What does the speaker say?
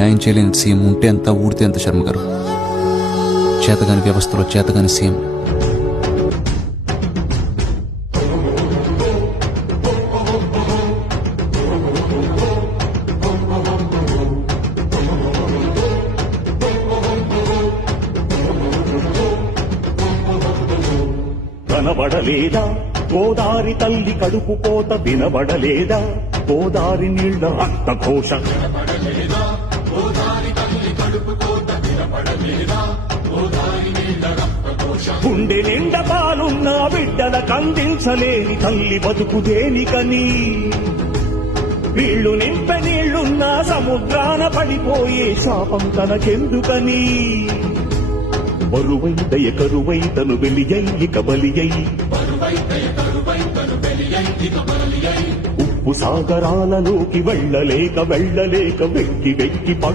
న్యాయం చేయలేని సీఎం ఉంటే ఎంత ఊడితే ఎంత శర్మ గారు. చేతగాని వ్యవస్థలో చేతగాని సీఎం. కనబడలేదా గోదారి తల్లి కడుపు కోత, వినబడలేదా గోదారి నీళ్ల రక్తఘోష. గుండె నిండా పాలున్న బిడ్డల కందించలేని తల్లి బతుకు దేనికని, వీళ్లు నింపె నీళ్లున్న సముద్రాన పడిపోయే శాపం తనకెందుకని. బరువై దయ కరువై తను వెలియై ఇక బలియై, ఉప్పు సాగరాలలోకి వెళ్ళలేక వెళ్ళలేక వెక్కి వెక్కి పడు